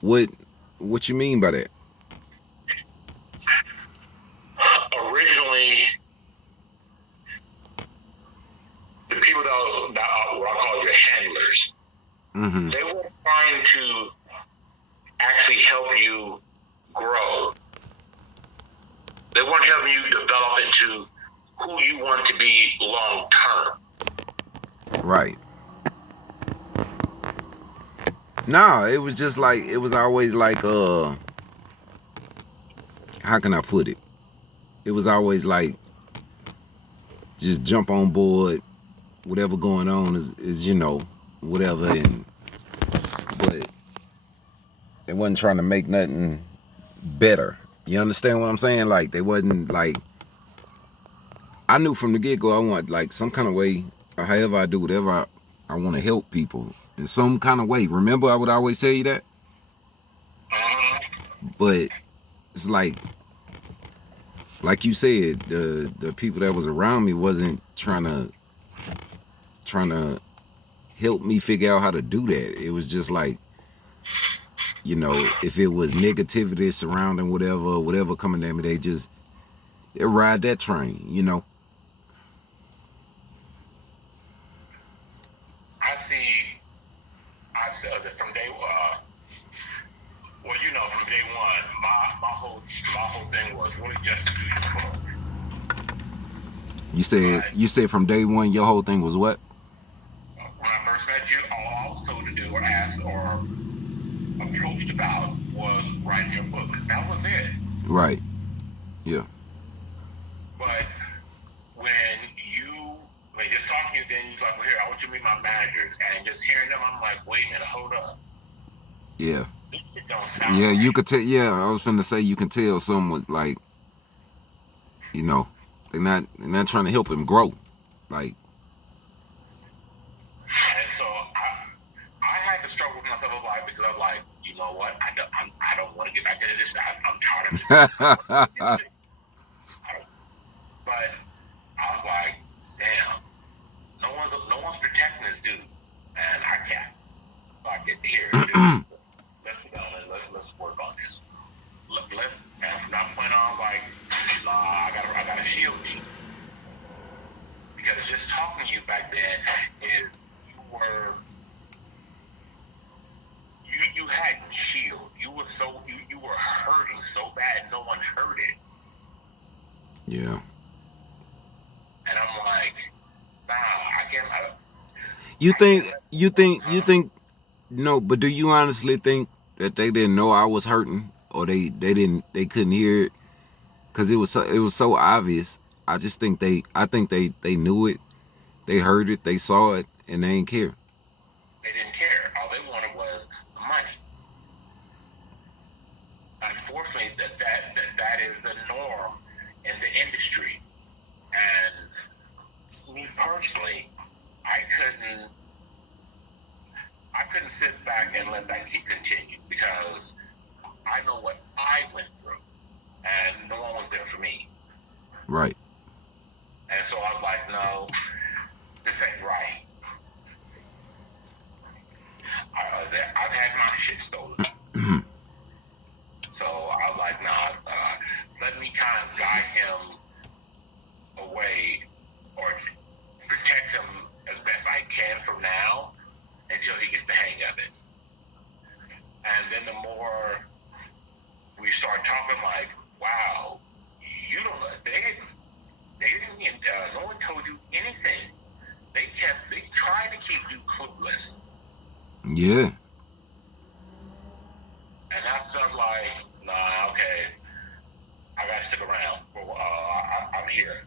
What you mean by that? Originally, the people that are what I call your handlers, they were trying to actually help you grow. They weren't helping you develop into who you want to be long term. Right. No, it was just like, it was always like, how can I put it? It was always like, just jump on board, whatever going on is whatever, but they wasn't trying to make nothing better. You understand what I'm saying? Like, they wasn't like, I knew from the get-go I want, like, some kind of way, or however I do whatever I want to help people in some kind of way. Remember, I would always tell you that? But it's like you said, the people that was around me wasn't trying to help me figure out how to do that. It was just like, if it was negativity surrounding whatever coming at me, they ride that train. I've said that from day well, from day one, my whole thing was really just to do your book. You said from day one your whole thing was what? When I first met you, all I was told to do or asked or approached about was writing your book. That was it. Right. Yeah. But when just talking to you, then you're like, well, here, I want you to meet my managers. And just hearing them, I'm like, wait a minute, hold up. Yeah. This shit don't sound Yeah, right. you could tell. Yeah, I was finna say, you can tell someone's like, they're not trying to help him grow. Like, and so I had to struggle with myself a lot because I'm like, you know what? I don't want to get back into this. I'm tired of it. But I was like, damn, no one's protecting this dude, and I can't. So I get here, dude. Let's sit down and let's work on this. And from that point on, like, nah, I gotta shield you. Because just talking to you back then is you hadn't healed. You were hurting so bad no one heard it. yeah. And I'm like, nah, I can't. You think? No, but do you honestly think that they didn't know I was hurting, or they couldn't hear it? Cause it was so obvious. I think they knew it, they heard it, they saw it, and they didn't care. They didn't care. All they wanted was the money. Unfortunately, that is the norm in the industry. And me personally, I couldn't sit back and let that keep continue because I know what I went through, and no one was there for me. Right. And so I'm like, no, this ain't right. I've had my shit stolen. So I was like, nah, let me kind of guide him away or protect him as best I can from now until he gets the hang of it. And then the more we start talking, like, wow, you don't know. They didn't. No one told you anything. They tried to keep you clueless. Yeah. And that's just like, nah, okay, I gotta stick around. I'm here,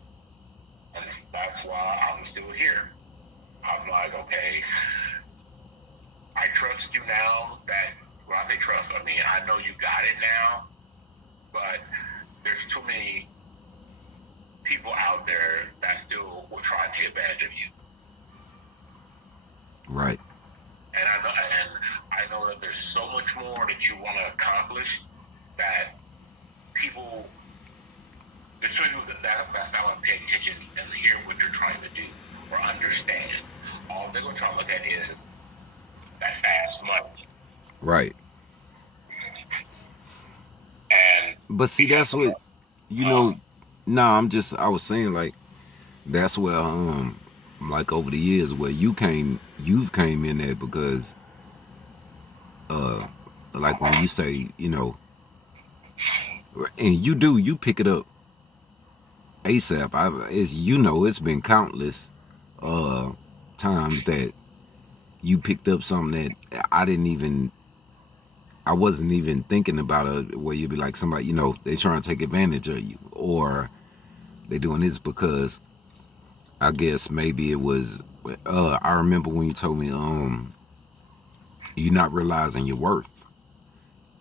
and that's why I'm still here. I'm like, okay, I trust you now. That when I say trust, I mean I know you got it now, but there's too many people out there that still will try to take advantage of you. Right. And I know that there's so much more that you want to accomplish that there's some people that's not going to pay attention and hear what you're trying to do or understand. All they're going to try to look at is that fast money. Right. But see, You can't that's put what up. you know. Nah, I was saying like that's where like over the years where you've came in there because like when you say and you pick it up ASAP. It's been countless uh times that you picked up something that I wasn't even thinking about it, where you'd be like somebody, they trying to take advantage of you, or they doing this because I guess maybe it was I remember when you told me you're not realizing your worth.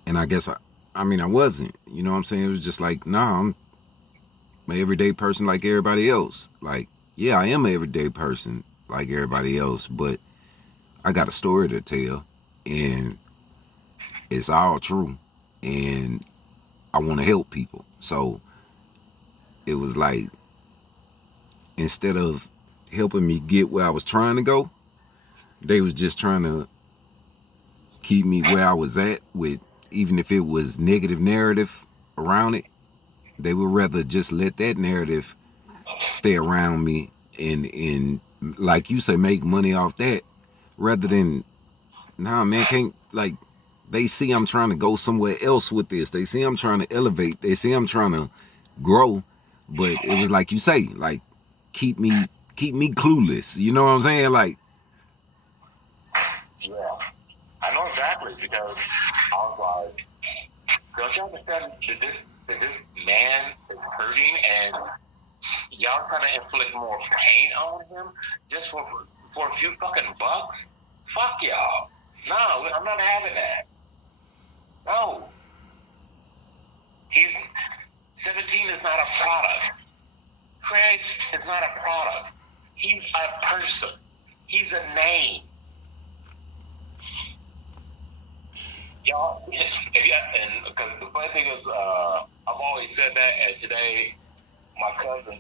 And I guess I mean I wasn't, you know what I'm saying? It was just like, nah, I'm an everyday person like everybody else. Like, yeah, I am an everyday person like everybody else, but I got a story to tell, and it's all true, and I want to help people. So it was like, instead of helping me get where I was trying to go, they was just trying to keep me where I was at, with even if it was negative narrative around it. They would rather just let that narrative stay around me, and like you say, make money off that, rather than, nah, man, can't, like, they see I'm trying to go somewhere else with this. They see I'm trying to elevate. They see I'm trying to grow. But it was like you say, like, keep me clueless. You know what I'm saying? Like, Yeah, I know exactly because I was like, don't you understand that this man is hurting and y'all trying to inflict more pain on him just for a few fucking bucks? Fuck y'all. No, I'm not having that. No. He's 17 is not a product. Craig is not a product. He's a person. He's a name. Y'all, if you and because the funny thing is, I've always said that, and today my cousin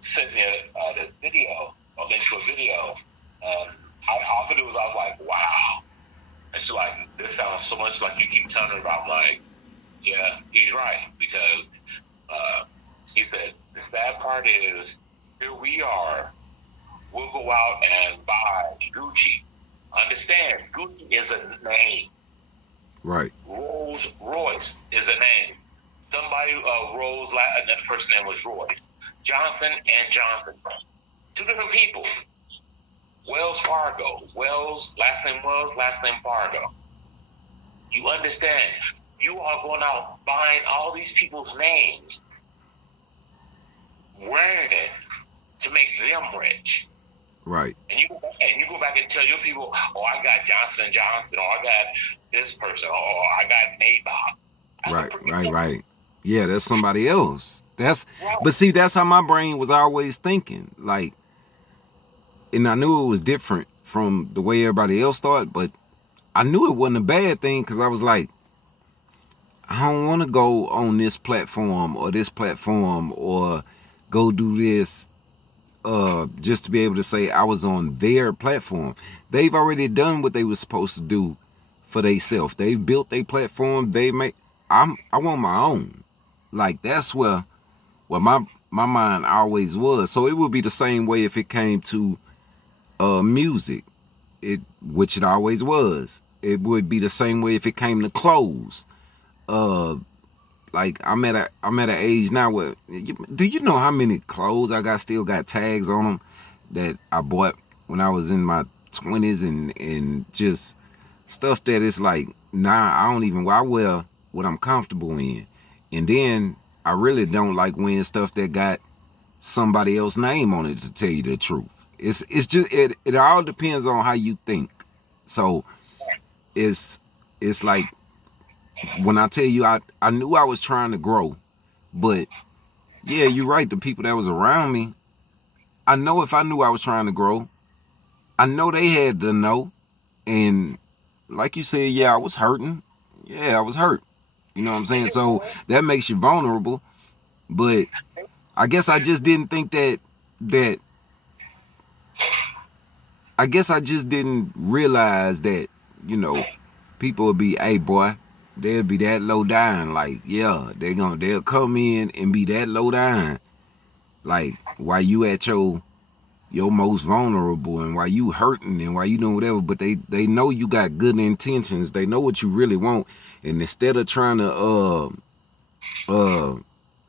sent me this video, a link to a video, and all I could do was I was like, wow. And she's like, this sounds so much like you keep telling her about. I'm like, yeah, he's right, because he said the sad part is here we are. We'll go out and buy Gucci. Understand, Gucci is a name. right, Rolls Royce is a name. Somebody another person's name was Royce. Johnson and Johnson. Two different people. Wells Fargo. Last name Fargo. You understand? You are going out buying all these people's names, wearing it to make them rich. right, And you go back and tell your people, oh, I got Johnson Johnson, or I got this person, or I got Maybach. right. Yeah, that's somebody else. Right. But see, that's how my brain was always thinking. Like, and I knew it was different from the way everybody else thought, but I knew it wasn't a bad thing, because I was like, I don't want to go on this platform or go do this just to be able to say I was on their platform. They've already done what they were supposed to do for themselves. They've built their platform. I want my own. Like, that's where my mind always was. So it would be the same way if it came to music, which it always was. It would be the same way if it came to clothes. Like, I'm at an age now where, do you know how many clothes I still got tags on them that I bought when I was in my 20s, and just stuff that it's like, nah, I don't even, I wear what I'm comfortable in. And then I really don't like wearing stuff that got somebody else's name on it, to tell you the truth. It's just, it all depends on how you think. So it's like, when I tell you, I knew I was trying to grow, but yeah, you're right. The people that was around me, I know if I knew I was trying to grow, I know they had to know. And like you said, yeah, I was hurting. Yeah, I was hurt. You know what I'm saying? So that makes you vulnerable. But I guess I just didn't think that I guess I just didn't realize that, people would be, hey boy, They'll be that low down. Like, yeah, they'll come in and be that low down. Like, while you at your most vulnerable and while you hurting and while you doing whatever, but they know you got good intentions. They know what you really want. And instead of trying to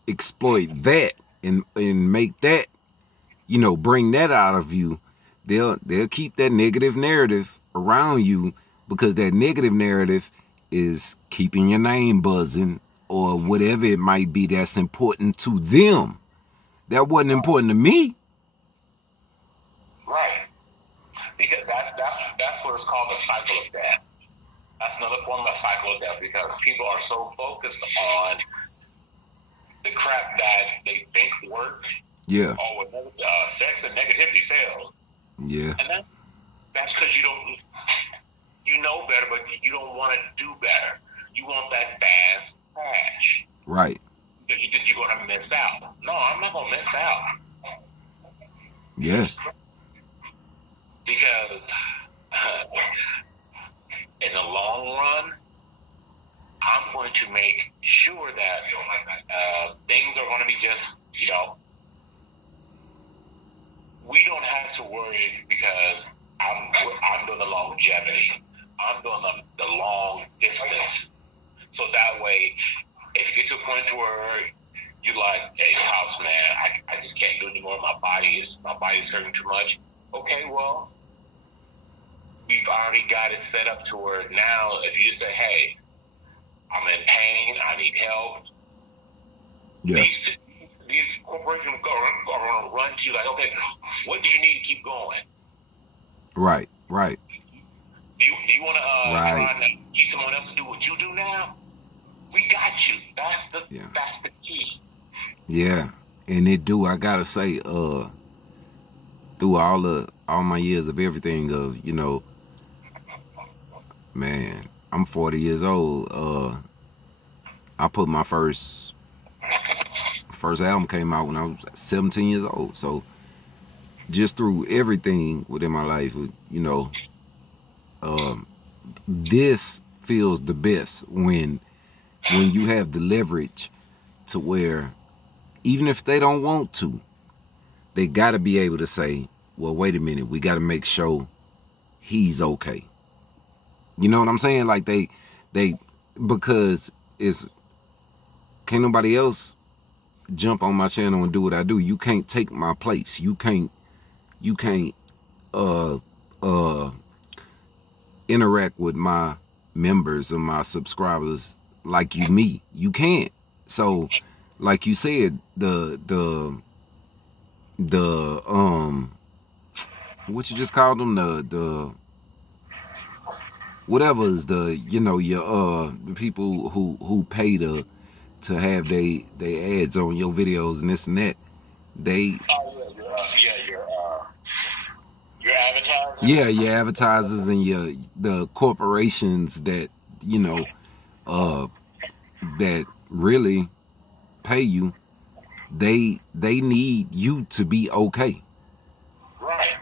exploit that and make that, bring that out of you, they'll keep that negative narrative around you, because that negative narrative is keeping your name buzzing or whatever it might be that's important to them. That wasn't important to me. Right. Because that's what it's called, the cycle of death. That's another form of cycle of death, because people are so focused on the crap that they think work. Yeah. Oh, sex and negativity sells. Yeah. And that's because you know better, but you don't want to do better. You want that fast cash. Right. You're going to miss out. No, I'm not going to miss out. Yeah. Because in the long run, I'm going to make sure that things are going to be just, we don't have to worry, because I'm doing the longevity. I'm doing the long distance. So that way, if you get to a point where you're like, hey, Pops, man, I just can't do it anymore. My body's hurting too much. Okay, well, we've already got it set up to where now, if you just say, hey, I'm in pain, I need help. Yeah. These corporations are going to run to you like, okay, what do you need to keep going? Right. Right. Do you want to Right. try and get someone else to do what you do now? We got you. That's the key. Yeah. And it do, I gotta say, through all my years of everything of, man, I'm 40 years old. I put my first album came out when I was 17 years old. So just through everything within my life, this feels the best when you have the leverage to where even if they don't want to, they got to be able to say, well, wait a minute, we got to make sure he's okay. You know what I'm saying? Like they because it's can't nobody else jump on my channel and do what I do. You can't take my place. You can't uh interact with my members and my subscribers like me. You can't. So like you said, the what you just called them, the whatever is the your the people who pay to have they ads on your videos and this and that, they Your advertisers. yeah, your advertisers and the corporations that that really pay you, they need you to be okay. Right.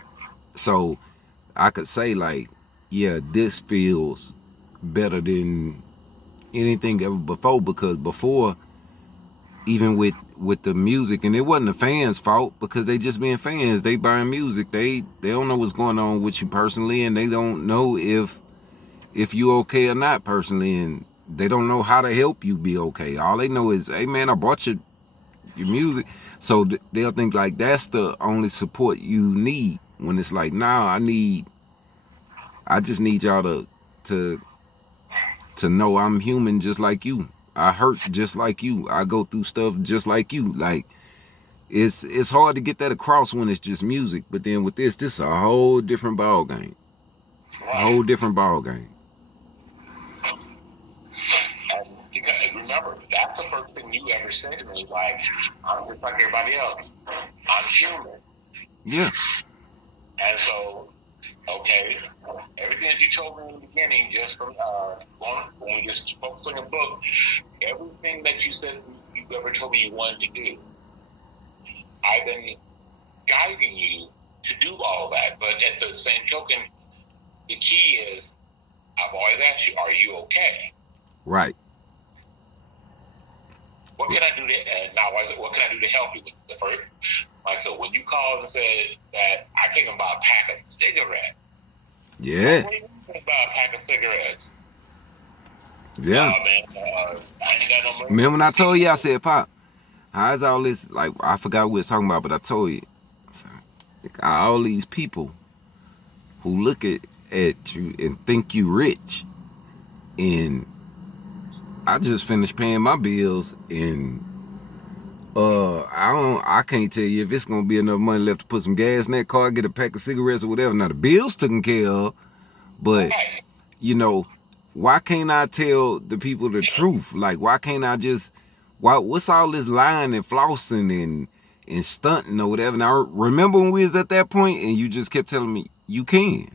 So I could say like, yeah, this feels better than anything ever before, because before, even with the music, and it wasn't the fans' fault, because they just being fans, they buying music, they don't know what's going on with you personally, and they don't know if you okay or not personally, and they don't know how to help you be okay. All they know is, hey man, I bought your music. So they'll think like that's the only support you need, when it's like, nah, I just need y'all to know I'm human just like you. I hurt just like you. I go through stuff just like you. Like it's hard to get that across when it's just music, but then with this is a whole different ball game. Right. A whole different ball game. And remember, that's the first thing you ever said to me. Like, I'm just like everybody else. I'm human. Yeah. And so, okay, everything that you told me in the beginning, just from when we just focused on your book, everything that you said you ever told me you wanted to do, I've been guiding you to do all that. But at the same token, the key is, I've always asked you, are you okay? Right. What can I do to what can I do to help you with the first? Like, so when you called and said that I came and buy a pack of cigarettes. Yeah. What do you mean buy a pack of cigarettes? Yeah. Man, I ain't got no money. Remember when I told you, I said, Pop, how's all this? Like, I forgot what we was talking about, but I told you. So, all these people who look at you and think you rich. And I just finished paying my bills, and I can't tell you if it's gonna be enough money left to put some gas in that car, get a pack of cigarettes or whatever. Now the bills taken care of, but you know, why can't I tell the people the truth? Like, why can't I just what's all this lying and flossing and stunting or whatever? Now remember when we was at that point and you just kept telling me you can.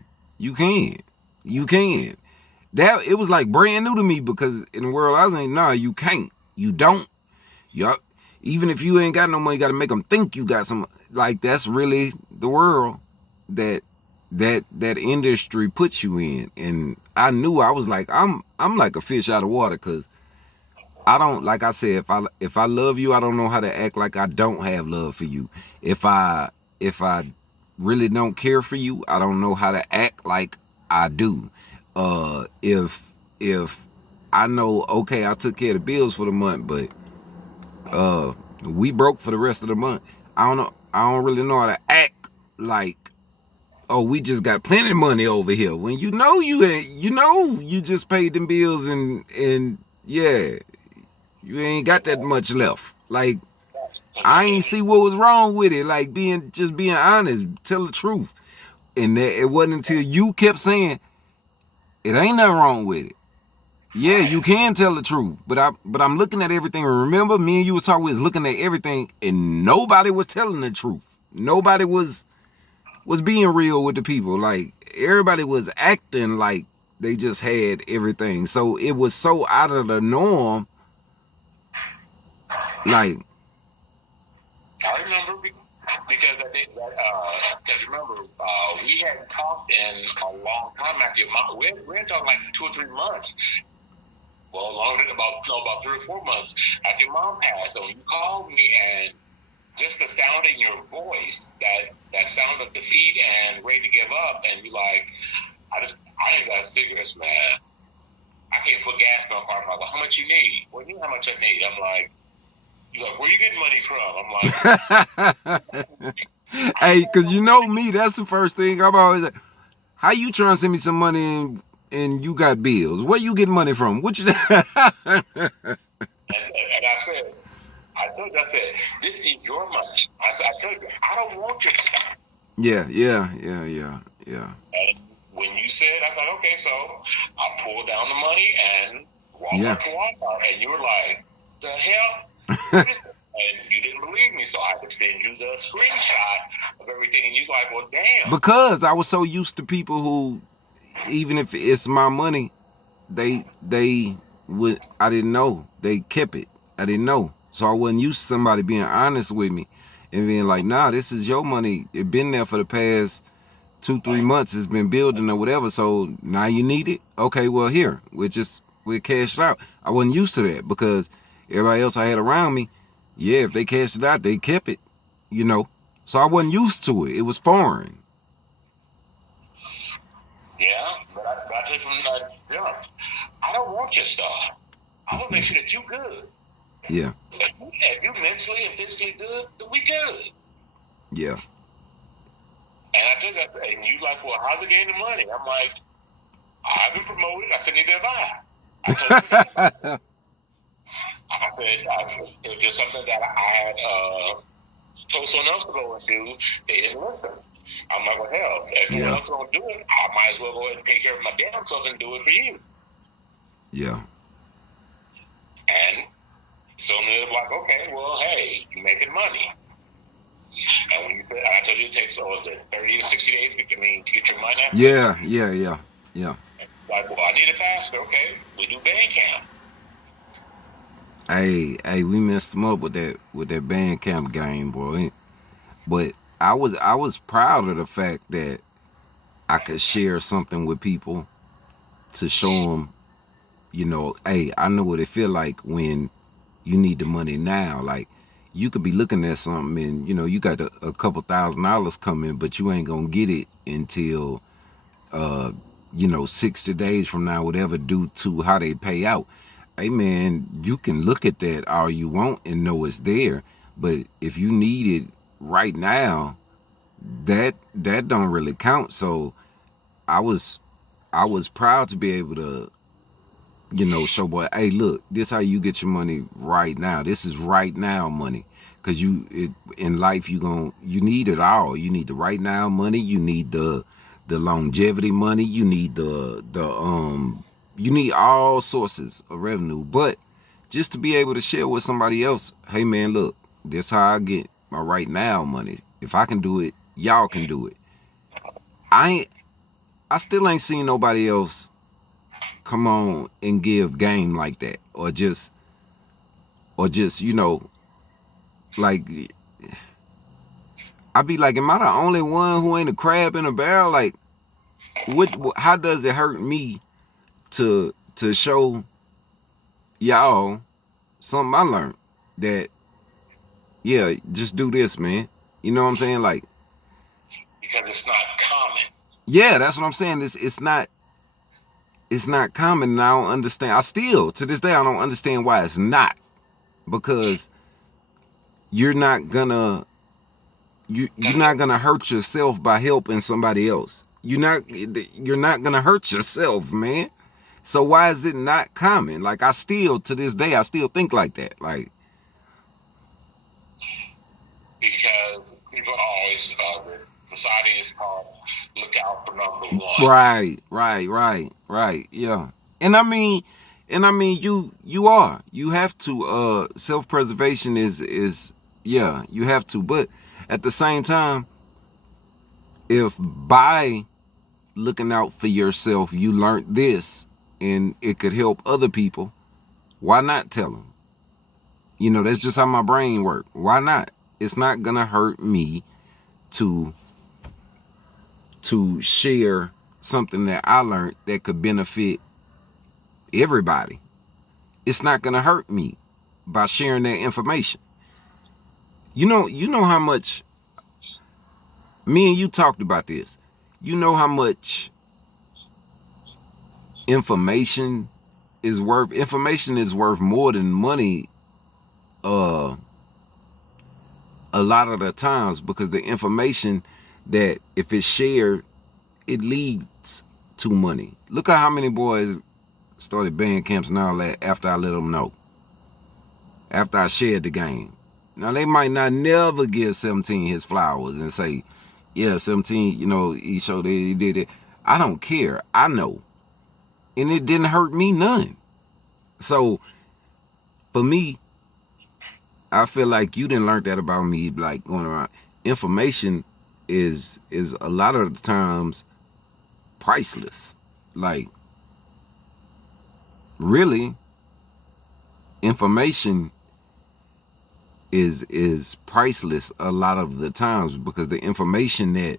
That it was like brand new to me, because in the world I was like, nah, you can't, you don't. Yup. Even if you ain't got no money, you got to make them think you got some. Like, that's really the world that industry puts you in. And I knew, I was like, I'm like a fish out of water, because I don't, like I said, if I love you, I don't know how to act like I don't have love for you. If I really don't care for you, I don't know how to act like I do. If I know, okay, I took care of the bills for the month, but we broke for the rest of the month, I don't really know how to act like, oh, we just got plenty of money over here, when you know you ain't, you just paid them bills, and yeah, you ain't got that much left. Like, I ain't see what was wrong with it. Like, being honest, tell the truth. And it wasn't until you kept saying it ain't nothing wrong with it. Yeah, you can tell the truth, but I'm looking at everything. Remember, me and you was talking, we was looking at everything, and nobody was telling the truth. Nobody was being real with the people. Like, everybody was acting like they just had everything. So it was so out of the norm. Like, I remember because remember, we hadn't talked in a long time after your mom. We hadn't talked like 2 or 3 months. Well, longer than about 3 or 4 months after your mom passed. So when you called me, and just the sound in your voice, that sound of defeat and ready to give up, and you like, I ain't got cigarettes, man. I can't put gas in my car. I'm like, how much you need? What do you mean how much I need? I'm like, you're like, where you getting money from? I'm like, hey, because you know me, that's the first thing I'm always like, how you trying to send me some money and you got bills? Where you getting money from? What you? and I said, this is your money. I told you, I don't want your stuff. Yeah. And when you said, I thought, okay, so I pulled down the money and walked up to Walmart, and you were like, the hell? What is that? And you didn't believe me, so I had to send you the screenshot of everything, and you was like, well, damn. Because I was so used to people who, even if it's my money, they would, I didn't know. They kept it. I didn't know. So I wasn't used to somebody being honest with me and being like, nah, this is your money. It been there for the past 2-3 months. It's been building or whatever. So now you need it? Okay, well, here. We'll cash it out. I wasn't used to that, because everybody else I had around me, yeah, if they cashed it out, they kept it, So I wasn't used to it. It was foreign. Yeah, but I told you from the jump, I don't want your stuff. I want to make sure that you good. Yeah. If you mentally and physically good, then we good. Yeah. And I told you, and you like, well, how's it getting the money? I'm like, I've been promoted. I said, neither have I. I told you. I said, it was just something that I had told someone else to go and do. They didn't listen. I'm like, well, hell, if someone else don't do it, I might as well go ahead and take care of my damn self and do it for you. Yeah. And so it was like, okay, well, hey, you're making money. And when you said, I told you it takes, 30 to 60 days to get your money out? Yeah. Like, well, I need it faster. Okay, we do Bandcamp. Hey, we messed them up with that Bandcamp game, boy. But I was proud of the fact that I could share something with people to show them Hey, I know what it feel like when you need the money now. Like, you could be looking at something and, you got a couple $1,000 coming, but you ain't gonna get it until, 60 days from now, whatever, due to how they pay out. Hey, man, you can look at that all you want and know it's there. But if you need it right now, that don't really count. So I was proud to be able to, show boy, hey, look, this how you get your money right now. This is right now money. Cause in life you need it all. You need the right now money. You need the longevity money. You need you need all sources of revenue. But just to be able to share with somebody else, hey man, look, this how I get my right now money. If I can do it, y'all can do it. I still ain't seen nobody else come on and give game like that, or just like, I be like, am I the only one who ain't a crab in a barrel? Like, how does it hurt me to show y'all something I learned, that yeah, just do this, man. You know what I'm saying? Like, because it's not common. Yeah, that's what I'm saying. It's not common, and I don't understand. I still, to this day, I don't understand why it's not. Because you're not gonna hurt yourself by helping somebody else. You're not gonna hurt yourself, man. So why is it not common? Like, I still, to this day, I still think like that. Like, because people always, society is called look out for number one. Right. Yeah. And I mean, you have to, self-preservation is, yeah, you have to. But at the same time, if by looking out for yourself, you learned this and it could help other people, why not tell them? That's just how my brain works. Why not? It's not gonna hurt me to share something that I learned that could benefit everybody. It's not gonna hurt me by sharing that information. You know how much, me and you talked about this. You know how much information is worth. Information is worth more than money, a lot of the times, because the information that, if it's shared, it leads to money. Look at how many boys started band camps and all that after I let them know. After I shared the game. Now, they might not never give 17 his flowers and say, yeah, 17, he showed it, he did it. I don't care. I know. And it didn't hurt me none. So, for me, I feel like you didn't learn that about me, like, going around. Information is a lot of the times priceless. Like, really, information is priceless a lot of the times, because the information that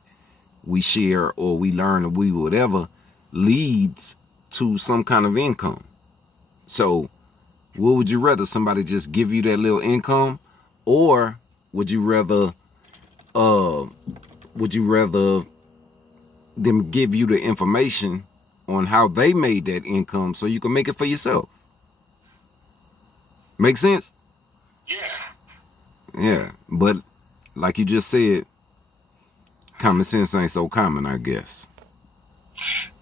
we share or we learn or we whatever leads to some kind of income. So what would you rather, somebody just give you that little income, or would you rather them give you the information on how they made that income so you can make it for yourself? Make sense? Yeah, but like you just said, common sense ain't so common, I guess.